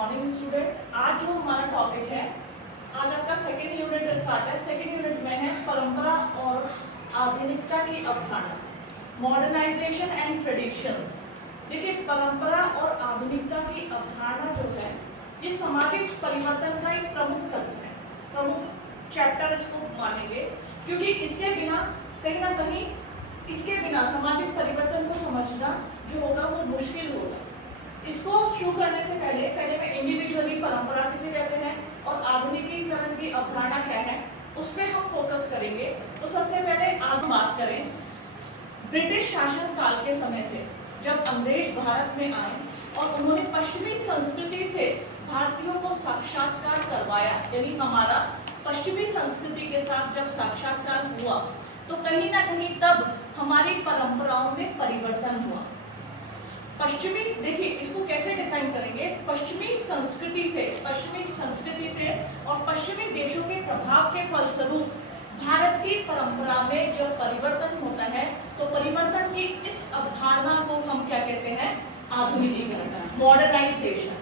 Morning student. आज जो हमारा टॉपिक है, आज आपका सेकेंड यूनिट स्टार्ट है। सेकेंड यूनिट में है परंपरा और आधुनिकता की अवधारणा, मॉडर्नाइजेशन एंड ट्रेडिशंस। देखिए, परंपरा और आधुनिकता की अवधारणा जो है, ये सामाजिक परिवर्तन का एक प्रमुख तत्व है, प्रमुख चैप्टर इसको मानेंगे, क्योंकि इसके बिना कहीं ना कहीं इसके बिना सामाजिक परिवर्तन को समझना जो होगा वो मुश्किल होगा। इसको शुरू करने से पहले मैं इंडिविजुअली परंपरा किसे कहते हैं और आधुनिकीकरण की अवधारणा क्या है उस पर हम फोकस करेंगे। तो सबसे पहले आज बात करें ब्रिटिश शासन काल के समय से, जब अंग्रेज भारत में आए और उन्होंने पश्चिमी संस्कृति से भारतीयों को साक्षात्कार करवाया, यानी हमारा पश्चिमी संस्कृति के साथ जब साक्षात्कार हुआ तो कहीं ना कहीं तब हमारी परंपराओं में परिवर्तन हुआ। पश्चिमी, देखिए इसको कैसे डिफाइन करेंगे, पश्चिमी संस्कृति से और पश्चिमी देशों के प्रभाव के फलस्वरूप भारत की परंपरा में जब परिवर्तन होता है तो परिवर्तन की इस अवधारणा को हम क्या कहते हैं, आधुनिकीकरण, मॉडर्नाइजेशन।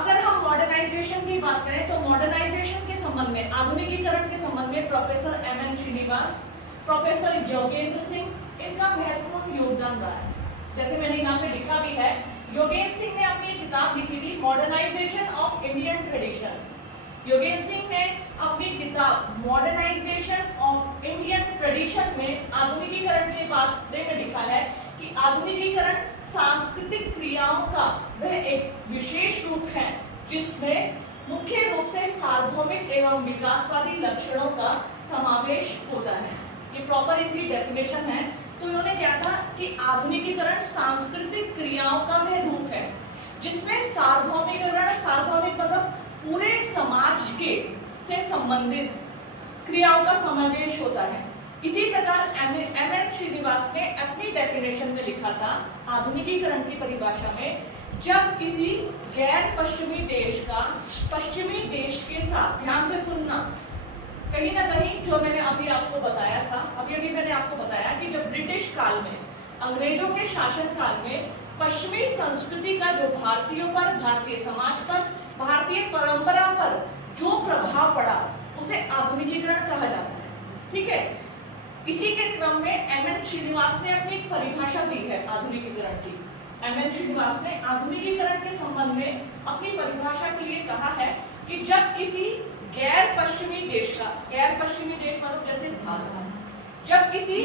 अगर हम मॉडर्नाइजेशन की बात करें तो मॉडर्नाइजेशन के संबंध में, आधुनिकीकरण के संबंध में professor M N. Srinivas, professor Yogendra Singh, इनका महत्वपूर्ण योगदान रहा है। जैसे मैंने यहाँ पे लिखा भी है, योगेंद्र सिंह ने अपनी किताब लिखी थी modernisation of Indian tradition. Yogendra Singh ने अपनी किताब मॉडर्नाइजेशन ऑफ इंडियन ट्रेडिशन में आधुनिकीकरण के बारे में लिखा है कि आधुनिकीकरण सांस्कृतिक क्रियाओं का वह एक विशेष रूप है जिसमें मुख्य रूप से सार्वभौमिक एवं विकासवादी लक्षणों का समावेश होता है। ये प्रॉपर इनकी डेफिनेशन है। तो इन्होंने क्या था कि आधुनिकीकरण सांस्कृतिक क्रियाओं का वह रूप है जिसमें सार्वभौमिक मतलब पूरे समाज के से संबंधित क्रियाओं का समावेश होता है। इसी प्रकार एम.एन. श्रीनिवास ने अपनी डेफिनेशन में लिखा था आधुनिकीकरण की परिभाषा में, जब किसी गैर पश्चिमी देश का पश्चिमी देश के साथ, ध्यान से सुनना, कहीं ना कहीं जो मैंने अभी आपको बताया था, अभी मैंने आपको बताया कि जब ब्रिटिश काल में, अंग्रेजों के शासन काल में पश्चिमी संस्कृति का जो भारतीयों पर, भारतीय समाज पर, भारतीय परंपरा पर जो प्रभाव पड़ा उसे आधुनिकीकरण कहा जाता है। ठीक है, इसी के क्रम में एम.एन. श्रीनिवास ने अपनी एक परिभाषा दी है आधुनिकीकरण की। एम.एन. श्रीनिवास ने आधुनिकीकरण के संबंध में अपनी परिभाषा के लिए कहा है कि जब किसी गैर पश्चिमी देश का, गैर पश्चिमी देश मतलब जैसे भारत, जब किसी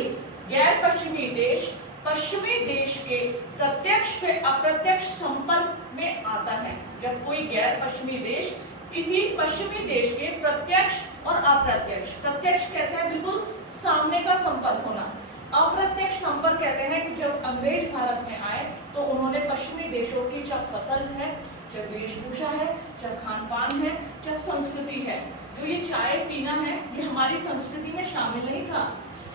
गैर पश्चिमी देश पश्चिमी देश के प्रत्यक्ष व अप्रत्यक्ष संपर्क में आता है, जब कोई गैर पश्चिमी देश किसी पश्चिमी देश के प्रत्यक्ष और अप्रत्यक्ष, प्रत्यक्ष कहते हैं बिल्कुल सामने का संपर्क होना, अप्रत्यक्ष संपर्क कहते हैं कि जब अंग्रेज भारत में आए तो उन्होंने पश्चिमी देशों की जब फसल है, जब वेशभूषा है, जब खान पान है, जब संस्कृति है, जो ये चाय पीना है, ये हमारी संस्कृति में शामिल नहीं था।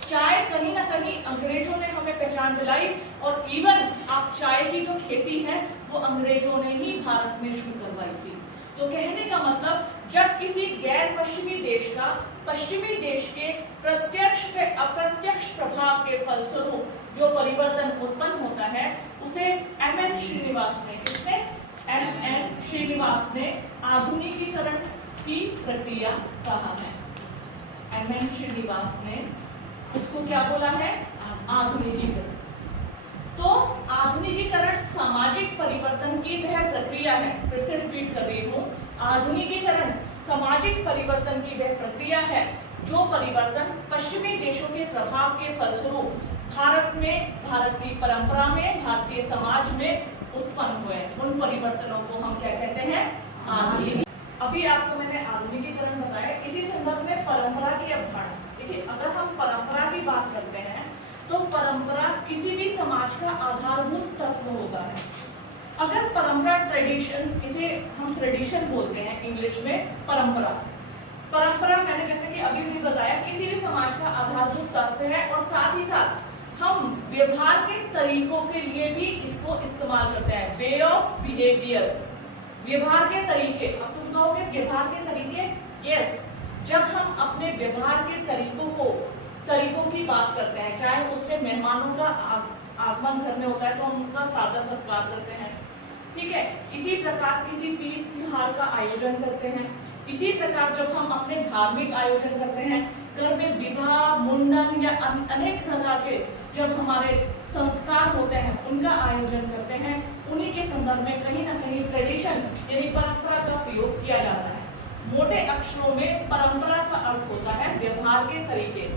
चाय कहीं ना कहीं अंग्रेजों ने हमें पहचान दिलाई और इवन आप चाय की जो खेती है वो अंग्रेजों ने ही भारत में शुरू करवाई थी। तो कहने का मतलब, जब किसी गैर पश्चिमी देश का पश्चिमी देश के प्रत्यक्ष व अप्रत्यक्ष प्रभाव के फलस्वरूप जो परिवर्तन उत्पन्न होता है उसे एम.एन. श्रीनिवास ने, किसने, एम.एन. श्रीनिवास ने आधुनिकीकरण की प्रक्रिया कहा है। एम.एन. श्रीनिवास ने उसको क्या बोला है, आधुनिकीकरण। तो आधुनिकीकरण सामाजिक परिवर्तन की वह प्रक्रिया है, फिर से रिपीट कर रही हूँ, आधुनिकीकरण सामाजिक परिवर्तन की वह प्रक्रिया है जो परिवर्तन पश्चिमी देशों के प्रभाव के फलस्वरूप भारत में, भारत की परंपरा में, भारतीय समाज में उत्पन्न हुए। उन परिवर्तनों को हम क्या कहते हैं, आधुनिकीकरण। अभी आपको मैंने आधुनिकीकरण बताया, इसी संदर्भ में परंपरा की अवधारणा। देखिए, अगर हम परंपरा की बात करते हैं तो परंपरा किसी भी समाज का आधारभूत तत्व होता है। अगर परंपरा, ट्रेडिशन, इसे हम ट्रेडिशन बोलते हैं इंग्लिश में, परंपरा मैंने जैसे कि अभी भी बताया किसी भी समाज का आधारभूत तत्व है और साथ ही साथ हम व्यवहार के तरीकों के लिए भी इसको इस्तेमाल करते हैं। वे ऑफ बिहेवियर, व्यवहार के तरीके। अब तुम कहोगे व्यवहार के तरीके, यस, जब हम अपने व्यवहार के तरीकों की बात करते हैं, चाहे उसमें मेहमानों का आगमन घर में होता है तो हम उनका सादर सत्कार करते हैं, ठीक है। इसी प्रकार किसी त्योहार का आयोजन करते हैं। इसी प्रकार जब हम अपने धार्मिक आयोजन करते हैं, घर में विवाह, मुंडन या अनेक प्रकार के जब हमारे संस्कार होते हैं उनका आयोजन करते हैं, उन्हीं के संदर्भ में कहीं ना कहीं ट्रेडिशन यानी परंपरा का प्रयोग किया जाता है। मोटे अक्षरों में परंपरा का अर्थ होता है व्यवहार के तरीके।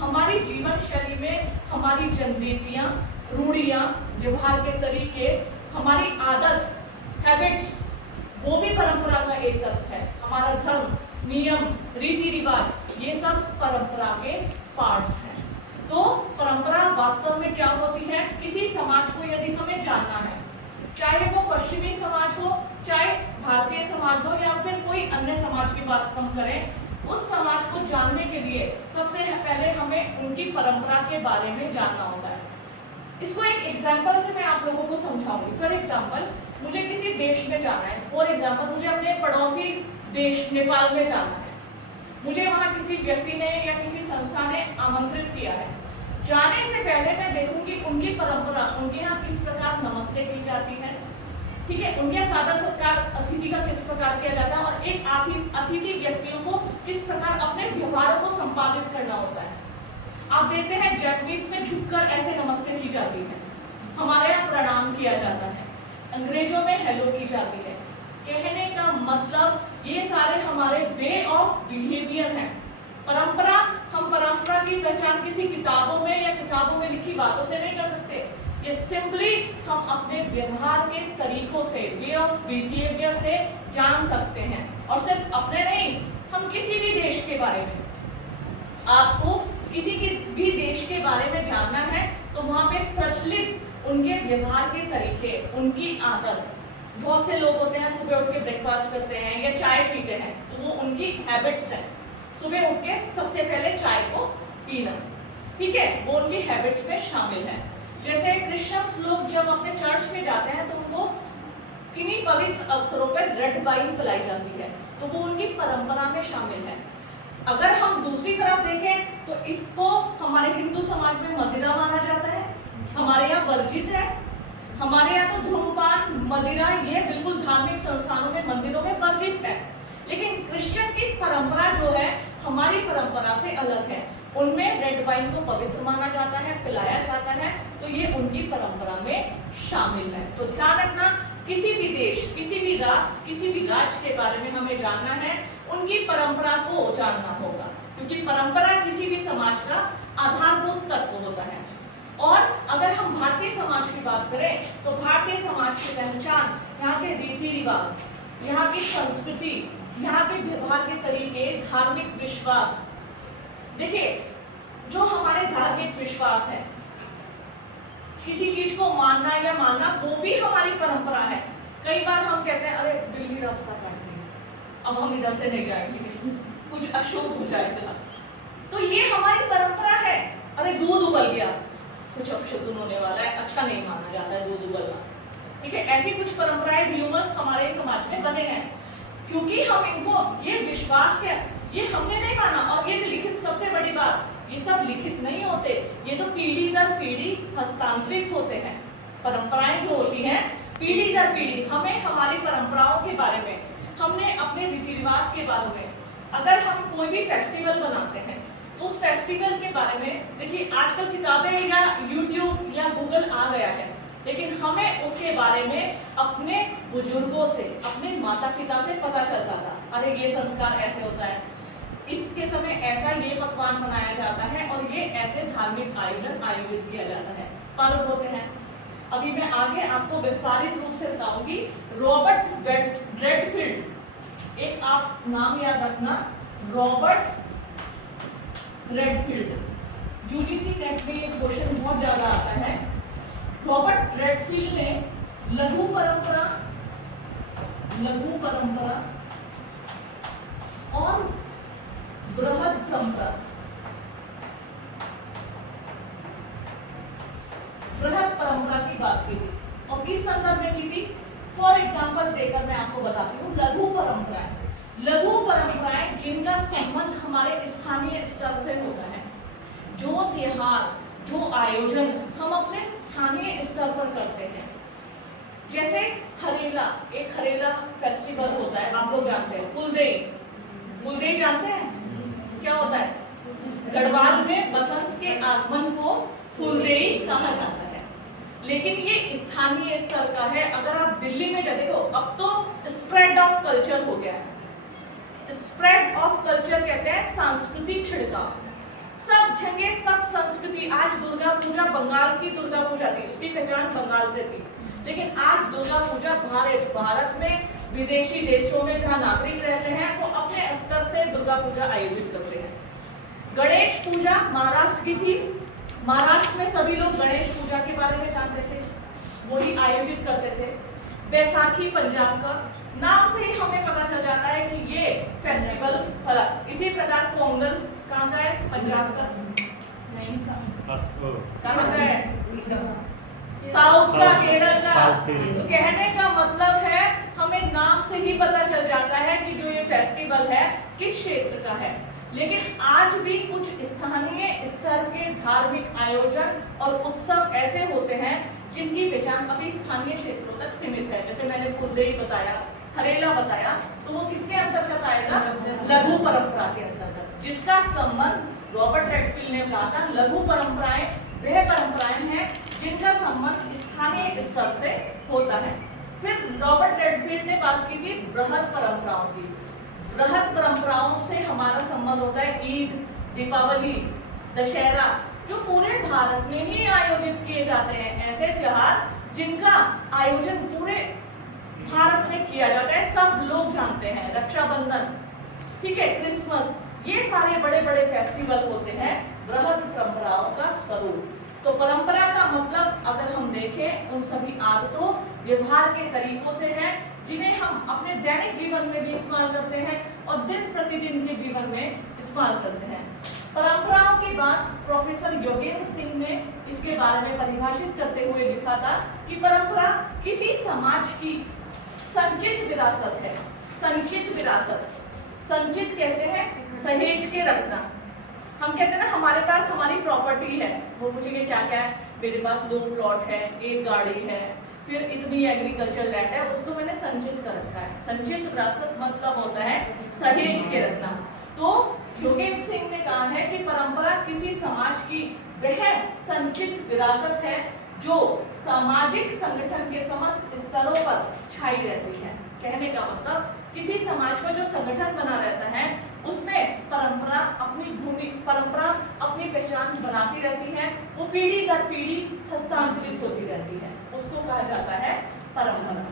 हमारी जीवन शैली में हमारी जनरीतियां, रूढ़ियां, व्यवहार के तरीके, हमारी आदत, हैबिट्स, वो भी परंपरा का एक तत्व है। हमारा धर्म, नियम, रीति रिवाज, ये सब परंपरा के पार्ट्स हैं। तो परंपरा वास्तव में क्या होती है? किसी समाज को यदि हमें जानना है, चाहे वो पश्चिमी समाज हो, चाहे भारतीय समाज हो या फिर कोई अन्य समाज की बात हम करें, उस समाज को जानने के लिए सबसे पहले हमें उनकी परंपरा के बारे में जानना होता है। इसको एक एग्जाम्पल से मैं आप लोगों को समझाऊंगी। फॉर एग्जाम्पल, मुझे किसी देश में जाना है। फॉर एग्जाम्पल, मुझे अपने पड़ोसी देश नेपाल में जाना है। मुझे वहाँ किसी व्यक्ति ने या किसी संस्था ने आमंत्रित किया है। जाने से पहले मैं देखूंगी उनकी परंपरा, उनके यहाँ किस प्रकार नमस्ते की जाती है, ठीक है, उनके सादर सत्कार अतिथि का किस प्रकार किया जाता है और एक अतिथि व्यक्तियों को किस प्रकार अपने व्यवहारों को संपादित करना होता है। आप देखते हैं जापानीज में झुककर ऐसे नमस्ते की जाती है, हमारे यहाँ प्रणाम किया जाता है, अंग्रेजों में हेलो की जाती है। कहने का मतलब ये सारे हमारे वे ऑफ बिहेवियर हैं। परंपरा, हम परंपरा की पहचान किसी किताबों में या किताबों में लिखी बातों से नहीं कर सकते। ये सिंपली हम अपने व्यवहार के तरीकों से, वे ऑफ बिहेवियर से जान सकते हैं। और सिर्फ अपने नहीं, हम किसी भी देश के बारे में, आपको किसी भी देश के बारे में जानना है तो वहाँ पे प्रचलित उनके व्यवहार के तरीके, उनकी आदत, बहुत से लोग होते हैं सुबह उठ के ब्रेकफास्ट करते हैं या चाय पीते हैं, तो वो उनकी हैबिट्स हैं। सुबह उठ के सबसे पहले चाय को पीना, ठीक है, वो उनकी हैबिट्स में शामिल है। जैसे क्रिश्चियंस लोग जब अपने चर्च में जाते हैं तो उनको किन्हीं पवित्र अवसरों पर रेड वाइन पिलाई जाती है, तो वो उनकी परंपरा में शामिल है। अगर हम दूसरी तरफ देखें तो इसको हमारे हिंदू समाज में मदिरा माना जाता है, हमारे यहाँ वर्जित है। हमारे यहाँ तो धूम्रपान, मदिरा, ये बिल्कुल धार्मिक संस्थानों में, मंदिरों में वर्जित है। लेकिन क्रिश्चियन की परंपरा जो है हमारी परंपरा से अलग है। उनमें रेड वाइन को पवित्र माना जाता है, पिलाया जाता है, तो ये उनकी परंपरा में शामिल है। तो ध्यान रखना, किसी भी देश, किसी भी राष्ट्र, किसी भी राज्य के बारे में हमें जानना है, उनकी परंपरा को जानना होगा, क्योंकि परंपरा किसी भी समाज का आधारभूत तत्व होता है। और अगर हम भारतीय समाज की बात करें तो भारतीय समाज की पहचान यहाँ के रीति रिवाज, यहाँ की संस्कृति, यहाँ के व्यवहार के तरीके, धार्मिक विश्वास। देखिए, जो हमारे धार्मिक विश्वास है, किसी चीज को मानना या मानना, वो भी हमारी परंपरा है। कई बार हम कहते हैं अरे बिल्ली रास्ता काट गई, अब हम इधर से नहीं जाएंगे, कुछ अशुभ हो जाएगा, तो ये हमारी परंपरा है। अरे दूध उबल गया, कुछ अपशब्द होने वाला है, अच्छा नहीं माना जाता है दूध उबलना, ठीक है। ऐसी कुछ परंपराएं, ह्यूमर्स हमारे समाज में बने हैं, क्योंकि हम इनको, ये विश्वास क्या, ये हमने नहीं माना। और ये लिखित, सबसे बड़ी बात, ये सब लिखित नहीं होते, ये तो पीढ़ी दर पीढ़ी हस्तांतरित होते हैं। परंपराएं जो होती हैं पीढ़ी दर पीढ़ी, हमें हमारी परंपराओं के बारे में, हमने अपने रीति रिवाज के बारे में, अगर हम कोई भी फेस्टिवल बनाते हैं तो उस फेस्टिवल के बारे में, देखिए आजकल किताबें या यूट्यूब या गूगल आ गया है, लेकिन हमें उसके बारे में अपने बुजुर्गों से, अपने माता पिता से पता चलता था। अरे ये संस्कार ऐसे होता है, इसके समय ऐसा ये पकवान बनाया जाता है और ये ऐसे धार्मिक आयोजन आयोजित किया जाता है, पर्व होते हैं। अभी मैं आगे आपको विस्तारित रूप से बताऊंगी। रॉबर्ट रेडफील्ड, एक आप नाम याद रखना, रॉबर्ट रेडफील्ड, यूजीसी नेट में ये क्वेश्चन बहुत ज्यादा आता है। रॉबर्ट रेडफील्ड ने लघु परंपरा और बृहद परंपरा, बृहद परंपरा की बात की थी, और किस संदर्भ में की थी? फॉर एग्जाम्पल देकर मैं आपको बताती हूँ। लघु परंपराएं जिनका संबंध हमारे स्थानीय स्तर से होता है, जो त्योहार, जो आयोजन हम अपने स्थानीय स्तर पर करते हैं। जैसे हरेला, एक हरेला फेस्टिवल होता है, आप गढ़वाल में बसंत के आगमन को फूलदेई कहा जाता है, लेकिन ये स्थानीय स्तर का है। अगर आप दिल्ली में देखो, अब तो स्प्रेड ऑफ कल्चर हो गया है। स्प्रेड ऑफ कल्चर कहते हैं सांस्कृतिक छिड़काव। सब जगह सब संस्कृति, आज दुर्गा पूजा बंगाल की दुर्गा पूजा थी, उसकी पहचान बंगाल से थी, लेकिन आज दुर्गा पूजा भारत में विदेशी देशों में जहाँ नागरिक रहते हैं वो अपने स्तर से दुर्गा पूजा आयोजित करते हैं। गणेश पूजा महाराष्ट्र की थी, महाराष्ट्र में सभी लोग गणेश पूजा के बारे में जानते थे, वही आयोजित करते थे। बैसाखी पंजाब का, नाम से ही हमें पता चल जाता है कि ये फेस्टिवल फला। इसी प्रकार पोंगल कहाँ का है? पंजाब का। कहाँ का है? साउथ का, केरल का। तो कहने का मतलब है हमें नाम से ही पता चल जाता है कि जो ये फेस्टिवल है किस क्षेत्र का है। लेकिन आज भी कुछ स्थानीय स्तर के धार्मिक आयोजन और उत्सव ऐसे होते हैं जिनकी पहचान अभी स्थानीय क्षेत्रों तक सीमित है। जैसे मैंने फूलदेई बताया, हरेला बताया, तो वो किसके अंतर्गत आएगा? लघु परंपरा के अंतर्गत, जिसका संबंध रॉबर्ट रेडफील्ड ने कहा था लघु परंपराएं वह परंपराएं हैं जिनका संबंध स्थानीय स्तर से होता है। फिर रॉबर्ट रेडफील्ड ने बात की थी बृहद परंपराओं की। बृहद परंपराओं से हमारा संबंध होता है ईद, दीपावली, दशहरा, जो पूरे भारत में ही आयोजित किए जाते हैं। ऐसे त्योहार जिनका आयोजन पूरे भारत में किया जाता है, सब लोग जानते हैं। रक्षाबंधन, ठीक है, क्रिसमस, ये सारे बड़े बड़े फेस्टिवल होते हैं बृहद परंपराओं का स्वरूप। तो परंपरा का मतलब अगर हम देखें उन सभी आदतों व्यवहार के तरीकों से है जिन्हें हम अपने दैनिक जीवन में भी इस्तेमाल करते हैं और दिन प्रतिदिन के जीवन में इस्तेमाल करते हैं। परंपराओं के बाद प्रोफेसर योगेंद्र सिंह ने इसके बारे में परिभाषित करते हुए लिखा था कि परंपरा किसी समाज की संचित विरासत है। संचित विरासत, संचित कहते हैं सहेज के रखना। हम कहते हैं ना हमारे पास हमारी प्रॉपर्टी है, वो पूछेंगे क्या क्या है, मेरे पास 2 प्लॉट है, 1 गाड़ी है, फिर इतनी एग्रीकल्चर लैंड है, उसको मैंने संचित कर रखा है। संचित विरासत मतलब होता है सहेज के रखना। तो योगेंद्र सिंह ने कहा है कि परंपरा किसी समाज की वह संचित विरासत है जो सामाजिक संगठन के समस्त स्तरों पर छाई रहती है। कहने का मतलब किसी समाज का जो संगठन बना रहता है उसमें परंपरा अपनी पहचान बनाती रहती है, वो पीढ़ी दर पीढ़ी हस्तांतरित होती रहती है, उसको कहा जाता है परंपरा।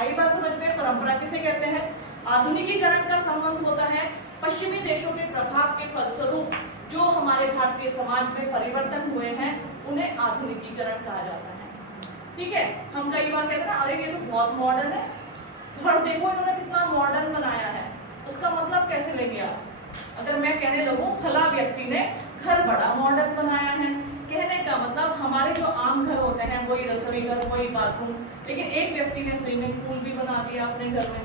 आई बात समझ में? परंपरा किसे कहते हैं? आधुनिकीकरण का संबंध होता है पश्चिमी देशों के प्रभाव के फलस्वरूप जो हमारे भारतीय समाज में परिवर्तन हुए हैं उन्हें आधुनिकीकरण कहा जाता है। ठीक है, हम कई बार कहते हैं ना अरे ये तो बहुत मॉडर्न है, घर देखो इन्होंने कितना मॉडर्न बनाया है। उसका मतलब कैसे लेंगे आप? अगर मैं कहने लगूं फला व्यक्ति ने घर बड़ा मॉडर्न बनाया है, कहने का मतलब हमारे जो आम घर होते हैं वही रसोई घर, वही बाथरूम, लेकिन एक व्यक्ति ने स्विमिंग पूल भी बना दिया अपने घर में,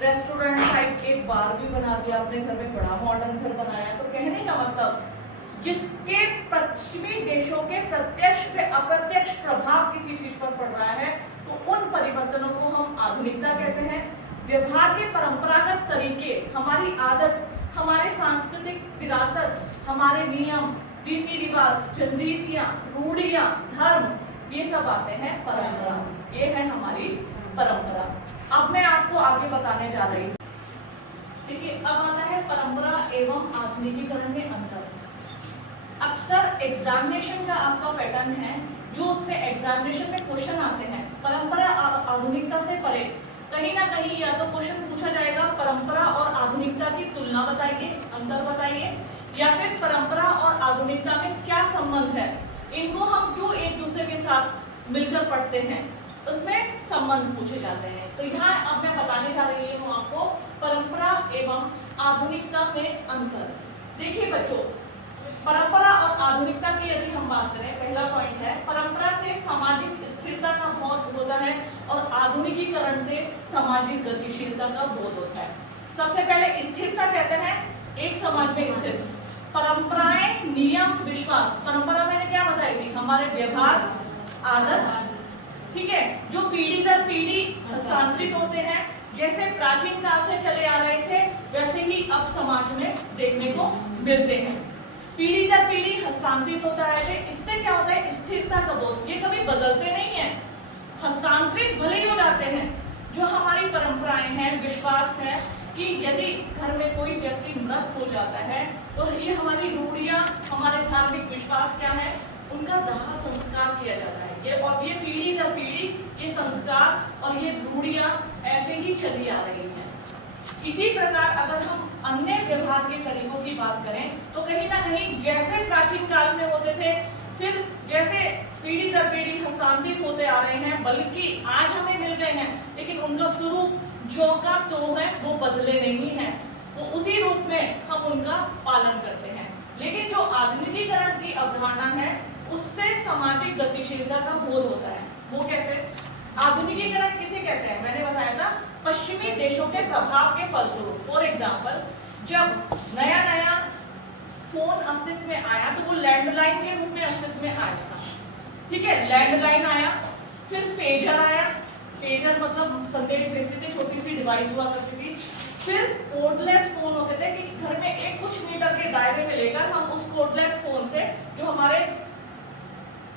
रेस्टोरेंट टाइप एक बार भी बना दिया अपने घर में, बड़ा मॉडर्न घर बनाया। तो कहने का मतलब जिसके पश्चिमी देशों के प्रत्यक्ष पे अप्रत्यक्ष प्रभाव किसी चीज पर पड़ रहा है तो उन परिवर्तनों को हम आधुनिकता कहते हैं। व्यवहार के परंपरागत तरीके, हमारी आदत, हमारे सांस्कृतिक विरासत, हमारे नियम, रीति रिवाज, जनरीतियां, रूढ़ियां, धर्म, ये सब आते हैं परंपरा। ये है हमारी परंपरा। अब मैं आपको आगे बताने जा रही हूँ। देखिए अब आता है परंपरा एवं आधुनिकीकरण में अंतर। अक्सर एग्जामिनेशन का आपका पैटर्न है जो उसमें एग्जामिनेशन में क्वेश्चन आते हैं परंपरा और आधुनिकता से परे, कहीं ना कहीं या तो क्वेश्चन पूछा जाएगा परंपरा और आधुनिकता की तुलना बताइए, अंतर बताइए, या फिर परंपरा और आधुनिकता में क्या संबंध है, इनको हम क्यों एक दूसरे के साथ मिलकर पढ़ते हैं, उसमें संबंध पूछे जाते हैं। तो यहाँ अब मैं बताने जा रही हूँ आपको परंपरा एवं आधुनिकता में अंतर। देखिए बच्चों, परंपरा और आधुनिकता की यदि हम बात करें, पहला पॉइंट है परंपरा से सामाजिक स्थिरता का बोध होता है और आधुनिकीकरण से सामाजिक गतिशीलता का बोध होता है। सबसे पहले स्थिरता कहते हैं एक समाज में स्थिर, परंपराएं, नियम, विश्वास। परंपरा मैंने क्या बताई थी? हमारे व्यवहार, आदत, ठीक है, जो पीढ़ी दर पीढ़ी हस्तांतरित होते हैं, जैसे प्राचीन काल से चले आ रहे थे वैसे ही अब समाज में देखने को मिलते हैं। पीढ़ी दर पीढ़ी हस्तांतरित होता रहते, इससे क्या होता है, स्थिरता का बोध, ये कभी बदलते नहीं है, हस्तांतरित भले ही हो जाते हैं। जो हमारी परंपराएं हैं, विश्वास है कि यदि घर में कोई व्यक्ति मृत हो जाता है तो ये हमारी रूढ़ियां, हमारे धार्मिक विश्वास क्या है, उनका दाह संस्कार किया जाता है। ये और ये पीढ़ी दर पीढ़ी ये संस्कार और ये रूढ़ियां ऐसे ही चली आ रही हैं। इसी प्रकार अगर हम अन्य व्यवहार के तरीकों की बात करें तो कहीं ना कहीं जैसे प्राचीन काल में होते थे, फिर जैसे पीढ़ी दर पीढ़ी हस्तांतरित होते आ रहे हैं, बल्कि आज हमें मिल गए हैं, लेकिन उनका स्वरूप जो का तो है वो बदले नहीं है, वो उसी रूप में हम उनका पालन करते हैं। लेकिन जो आधुनिकीकरण की अवधारणा है उससे सामाजिक गतिशीलता का बोध होता है। वो कैसे? आधुनिकीकरण किसे कहते हैं? मैंने बताया था, पश्चिमी देशों के प्रभाव के फलस्वरूप। फॉर एग्जाम्पल, जब नया नया फोन अस्तित्व में आया तो वो लैंडलाइन के रूप में अस्तित्व में आया था, ठीक है, लैंडलाइन आया, फिर पेजर आया, पेजर मतलब संदेश भेजते थे, छोटी सी डिवाइस हुआ करती थी, फिर कोडलेस फोन होते थे कि घर में एक कुछ मीटर के दायरे में लेकर हम उस कोडलेस फोन से जो हमारे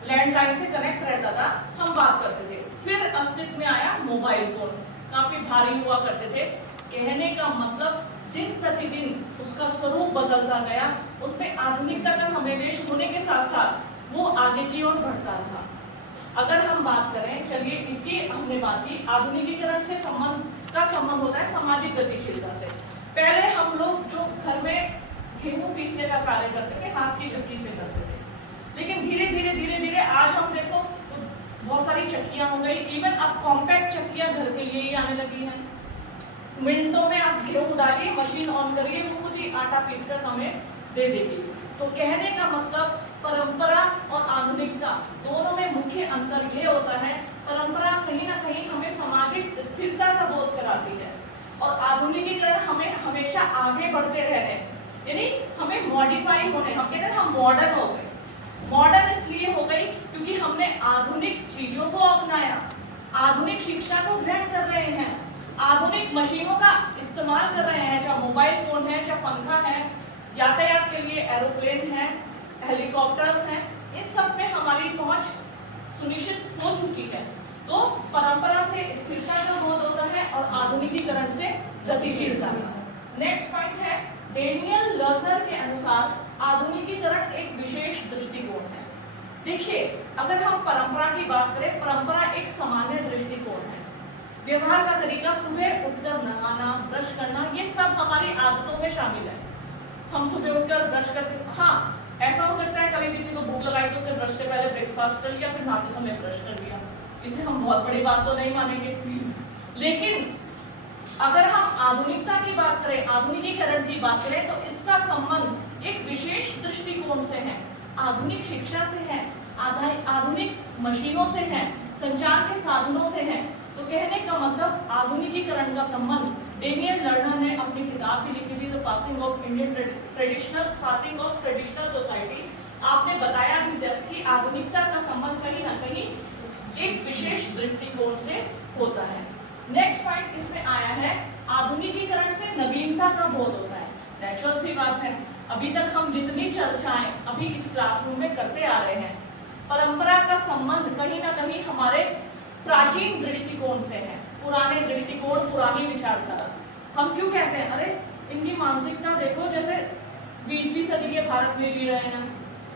लैंडलाइन से कनेक्ट रहता था हम बात करते थे। फिर अस्तित्व में आया मोबाइल फोन, काफी भारी हुआ करते थे। कहने का मतलब दिन प्रतिदिन उसका स्वरूप बदलता गया, उसमें आधुनिकता का समावेश होने के साथ साथ वो आगे की ओर बढ़ता था। अगर हम बात करें, चलिए इसकी हमने बात की, आधुनिकीकरण से संबंध होता है सामाजिक गतिशीलता से। पहले हम लोग जो घर में गेहूं पीसने का कार्य करते थे हाथ की चक्की से करते थे, लेकिन धीरे धीरे आज हम देखो तो बहुत सारी चक्कियां हो गई, इवन अब कॉम्पैक्ट चक्कियां घर के लिए ही आने लगी हैं। मिनटों में आप गेहूं डालिए, मशीन ऑन करिए, वो खुद ही आटा पीसकर हमें दे देगी। तो कहने का मतलब परंपरा और आधुनिकता दोनों में मुख्य अंतर ये होता है, परंपरा कहीं ना कहीं हमें सामाजिक स्थिरता का बोध कराती है और आधुनिकीकरण हमें हमेशा आगे बढ़ते रहने, यानी हमें मॉडिफाई होने, हम कहते हैं हम मॉडर्न हो गए। मॉडर्न इसलिए हो गई क्योंकि हमने आधुनिक चीजों को अपनाया, आधुनिक शिक्षा को ग्रहण कर रहे हैं, आधुनिक मशीनों का इस्तेमाल कर रहे हैं, चाहे मोबाइल फोन है, चाहे पंखा है, यातायात के लिए एरोप्लेन है, हेलीकॉप्टर्स हैं, इन सब में हमारी पहुंच सुनिश्चित हो चुकी है। तो परंपरा से स्थिरता का बोध होता है और आधुनिकीकरण से गतिशीलता का। नेक्स्ट पॉइंट है, डेनियल लर्नर के अनुसार आधुनिकीकरण एक विशेष दृष्टिकोण है। देखिए, अगर हम परंपरा की बात करें, परंपरा एक सामान्य दृष्टिकोण है। व्यवहार का तरीका, सुबह उठकर नहाना, ब्रश करना, ये सब हमारी आदतों में शामिल है। हम सुबह उठकर ब्रश करते, हाँ ऐसा हो सकता है कभी किसी को भूख लगाई तो उसने ब्रश से पहले ब्रेकफास्ट कर लिया, फिर नहाते समय ब्रश कर लिया, इसे हम बहुत बड़ी बात तो नहीं मानेंगे। लेकिन अगर हम आधुनिकता की बात करें, आधुनिकीकरण की बात करें, तो इसका संबंध एक विशेष दृष्टिकोण से है, आधुनिक शिक्षा से है, आधुनिक मशीनों से है, संचार के साधनों से है। तो कहने का मतलब आधुनिकीकरण का संबंध, डेनियल लर्नर ने अपनी किताब भी लिखी थी, the passing of traditional society. आपने बताया भी कि आधुनिकता का संबंध कहीं ना कहीं एक विशेष दृष्टिकोण से होता है। नेक्स्ट पॉइंट इसमें आया है, आधुनिकीकरण से नवीनता का बोध होता है। नेचुरल सी बात है, अभी तक हम जितनी चर्चाएं अभी इस क्लासरूम में करते आ रहे हैं, परंपरा का संबंध कहीं ना कहीं हमारे प्राचीन दृष्टिकोण से है, पुराने दृष्टिकोण, पुरानी विचारधारा। हम क्यों कहते हैं, अरे इनकी मानसिकता देखो, जैसे 20वीं सदी के भारत में जी रहे हैं,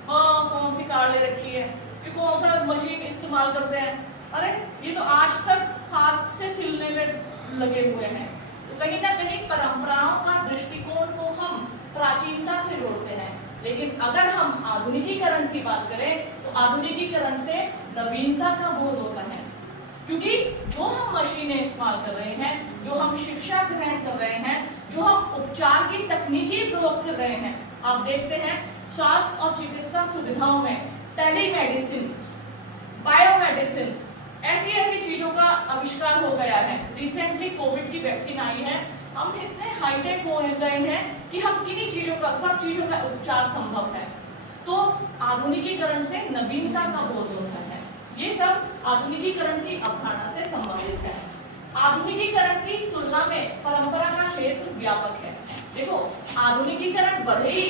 हाँ कौन सी कार ले रखी है, ये कौन सा मशीन इस्तेमाल करते हैं, अरे ये तो आज तक हाथ से सिलने में लगे हुए हैं। तो कहीं ना कहीं परंपराओं का दृष्टिकोण को हम प्राचीनता से जोड़ते हैं। लेकिन अगर हम आधुनिकीकरण की बात करें तो आधुनिकीकरण से नवीनता का बोध होता है, क्योंकि जो हम मशीनें इस्तेमाल कर रहे हैं, जो हम शिक्षा ग्रहण कर रहे हैं, जो हम उपचार की तकनीकी प्रयोग कर रहे हैं, आप देखते हैं स्वास्थ्य और चिकित्सा सुविधाओं में टेलीमेडिसिन, बायोमेडिसिन, ऐसी चीजों का आविष्कार हो गया है। रिसेंटली कोविड की वैक्सीन आई है, हम इतने हाईटेक हो गए हैं कि हम किन्हीं चीजों का, सब चीजों का उपचार संभव है। तो आधुनिकीकरण से नवीनता का बोध होता है। ये सब आधुनिकीकरण की अवधारणा से संबंधित है। आधुनिकीकरण की तुलना में परंपरा का क्षेत्र व्यापक है। देखो, आधुनिकीकरण बढ़े ही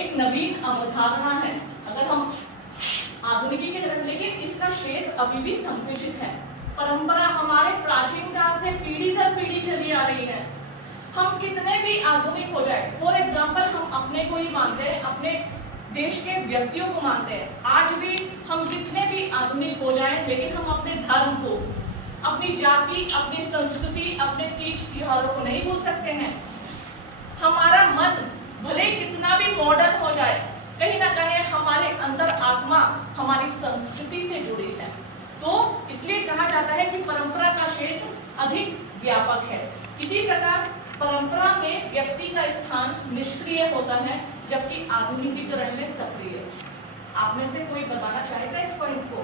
एक नवीन अवधारणा है अगर हम आधुनिकीकरण, लेकिन इसका क्षेत्र अभी भी संकुचित है। परंपरा हमारे प्राचीन काल से पीढ़ी दर पीढ़ी चली आ रही है। हम कितने भी आधुनिक हो जाए, फॉर एग्जाम्पल हम अपने को ही मानते हैं, अपने देश के व्यक्तियों को मानते हैं, आज भी हम कितने भी आधुनिक हो जाएं, लेकिन हम अपने धर्म को, अपनी जाति, अपनी संस्कृति, अपने तीज त्योहारों को नहीं भूल सकते हैं। हमारा मन भले कितना भी मॉडर्न हो जाए, कहीं ना कहीं हमारे अंदर आत्मा हमारी संस्कृति से जुड़ी है। तो इसलिए कहा जाता है कि परंपरा का क्षेत्र अधिक व्यापक है। इसी प्रकार परंपरा में व्यक्ति का स्थान निष्क्रिय होता है, जबकि आधुनिकीकरण में सक्रिय। आप में से कोई बताना चाहेगा इस पॉइंट को?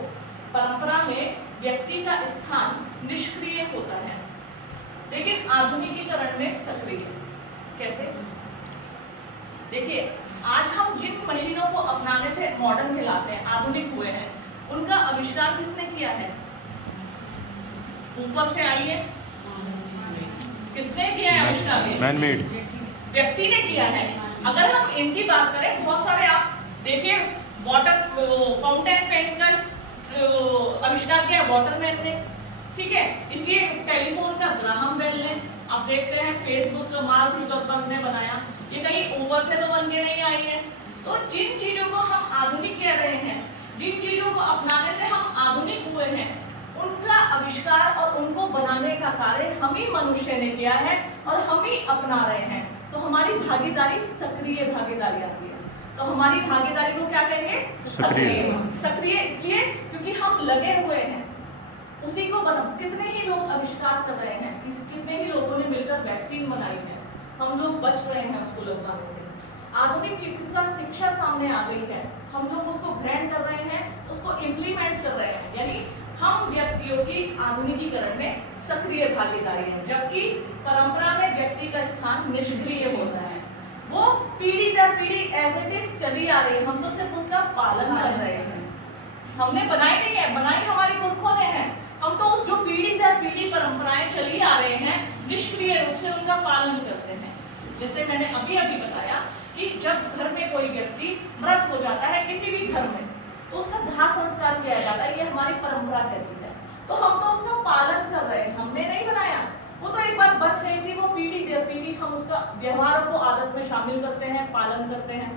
परंपरा में व्यक्ति का स्थान निष्क्रिय होता है, लेकिन आधुनिकीकरण में सक्रिय। कैसे? देखिए, आज हम जिन मशीनों को अपनाने से मॉडर्न कहलाते हैं, आधुनिक हुए हैं, उनका आविष्कार किसने किया है? ऊपर से आई है? किसने किया है आविष्कार? मैन मेड, व्यक्ति ने किया है। अगर हम इनकी बात करें, बहुत सारे आप देखिए, वाटर फाउंटेन पेन का आविष्कार किया वाटरमैन ने, ठीक है। इसलिए टेलीफोन का ग्राहम बेल ने, आप देखते हैं फेसबुक का मार्क जुकरबर्ग ने बनाया। ये कहीं ऊपर से तो बन के नहीं आई है। तो जिन चीजों को हम आधुनिक कह रहे हैं, जिन चीजों को अपनाने से हम आधुनिक हुए हैं, उनका आविष्कार और उनको बनाने का कार्य हम ही मनुष्य ने किया है और हम ही अपना रहे हैं। तो हमारी भागीदारी सक्रिय भागीदारी आती है। तो हमारी भागीदारी को क्या कहेंगे? सक्रिय। सक्रिय इसलिए क्योंकि हम लगे हुए हैं उसी को बना। कितने ही लोग आविष्कार कर रहे हैं, कितने ही लोगों ने मिलकर वैक्सीन बनाई है, हम लोग बच रहे हैं उसको लगवाने से। आधुनिक चिकित्सा शिक्षा सामने आ गई है, हम लोग उसको ग्रहण कर रहे हैं, उसको इम्प्लीमेंट कर रहे हैं। यानी हम व्यक्तियों की आधुनिकीकरण में सक्रिय भागीदारी है, जबकि परंपरा में व्यक्ति का स्थान निष्क्रिय होता है। वो पीढ़ी दर पीढ़ी एज इट इज चली आ रही है, हम तो सिर्फ उसका पालन कर रहे हैं। हमने बनाई नहीं है, बनाई हमारे पुरखों ने है। हम तो उस जो पीढ़ी दर पीढ़ी परंपराएं चली आ रहे हैं, निष्क्रिय रूप से उनका पालन करते हैं। जैसे मैंने अभी बताया कि जब घर में कोई व्यक्ति मृत हो जाता है किसी भी धर्म में, तो उसका दाह संस्कार किया जाता है, ये हमारी परंपरा कहती है। तो हम तो उसका पालन कर रहे हैं, हमने नहीं बनाया। वो तो एक बार बच गई थी, वो पीढ़ी दर पीढ़ी हम उसका व्यवहारों को आदत में शामिल करते हैं, पालन करते हैं।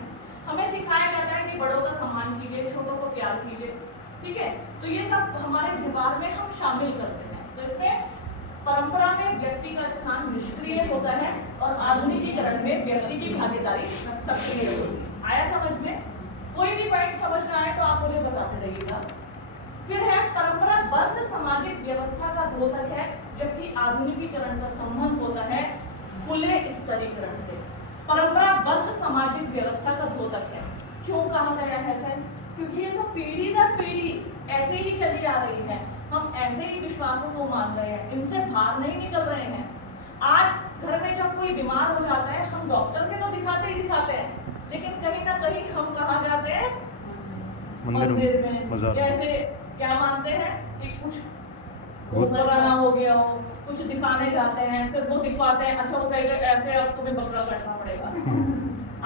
हमें सिखाया जाता है कि बड़ों का सम्मान कीजिए, छोटों को प्यार कीजिए, ठीक है। तो ये सब हमारे व्यवहार में हम शामिल करते हैं। तो इसमें परंपरा में व्यक्ति का स्थान निष्क्रिय होता है और आधुनिकीकरण में व्यक्ति की भागीदारी सक्रिय होती है। आया समझ में? कोई भी पॉइंट समझना है तो आप मुझे बताते रहिएगा। फिर है परंपराबद्ध सामाजिक व्यवस्था का द्योतक है, जबकि आधुनिकीकरण का संबंध होता है खुले स्तरीकरण से। परंपराबद्ध सामाजिक व्यवस्था का द्योतक है, क्यों कहा गया है सर? क्योंकि ये तो पीढ़ी दर पीढ़ी ऐसे ही चली आ रही है, हम ऐसे ही विश्वासों को मान रहे हैं, इनसे बाहर नहीं निकल रहे हैं। आज घर में जब कोई बीमार हो जाता है, हम डॉक्टर के तो दिखाते ही दिखाते हैं, लेकिन कहीं ना कहीं हम कहाँ जाते हैं? मंदिर में। जैसे क्या मानते हैं कि कुछ पुराना हो गया हो, कुछ दिखाने जाते हैं, फिर वो दिखवाते हैं, अच्छा वो कहेंगे ऐसे अब तुम्हें बकरा काटना पड़ेगा।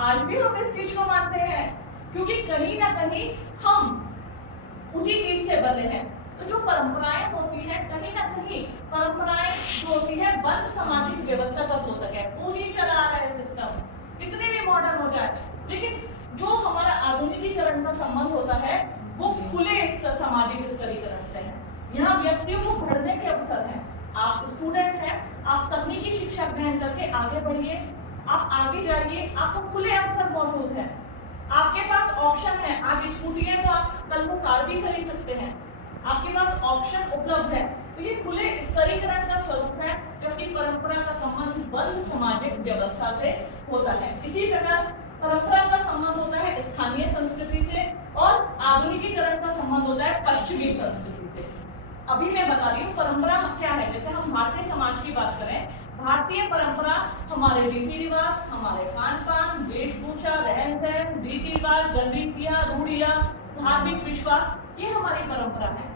आज भी हम इस चीज को मानते हैं, क्योंकि कहीं ना कहीं हम उसी चीज से बने हैं। तो जो परंपराएं होती हैं, कहीं ना कहीं परंपराएं जो होती है बंद सामाजिक व्यवस्था का द्योतक है। पूरी चला रहा है सिस्टम, कितने भी मॉडर्न हो जाए, लेकिन जो हमारा आधुनिकीकरण का संबंध होता है वो खुले सामाजिक स्तरीकरण से है। यहाँ व्यक्तियों को बढ़ने के अवसर हैं। आप स्टूडेंट हैं, आप तकनीकी शिक्षा ग्रहण करके आगे बढ़िए, आप आगे जाइए, आपको खुले अवसर मौजूद हैं, आपके पास ऑप्शन है। आज स्कूटी है तो आप कल को कार भी खरीद सकते हैं, आपके पास ऑप्शन उपलब्ध है। तो ये खुले स्तरीकरण का स्वरूप है, जबकि परंपरा का संबंध बंद सामाजिक व्यवस्था से होता है। इसी प्रकार परंपरा का संबंध होता है स्थानीय संस्कृति से और आधुनिकीकरण का संबंध होता है पश्चिमी संस्कृति से। अभी मैं बता रही हूँ परंपरा क्या है। जैसे हम भारतीय समाज की बात करें, भारतीय परंपरा हमारे रीति रिवाज, हमारे खान पान, वेशभूषा, रहन सहन, रीति रिवाज, जनरीतियां, रूढ़ियां, धार्मिक विश्वास, ये हमारी परंपरा है।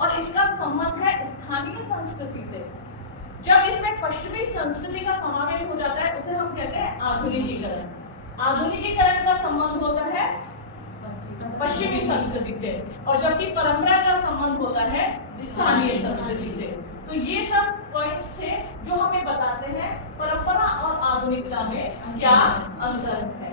और इसका संबंध है स्थानीय संस्कृति से। जब इसमें पश्चिमी संस्कृति का समावेश हो जाता है, उसे हम कहते हैं आधुनिकीकरण। आधुनिकीकरण का संबंध होता है पश्चिमी संस्कृति से, और जबकि परंपरा का संबंध होता है स्थानीय संस्कृति से। तो ये सब पॉइंट्स थे जो हमें बताते हैं परंपरा और आधुनिकता में क्या अंतर है।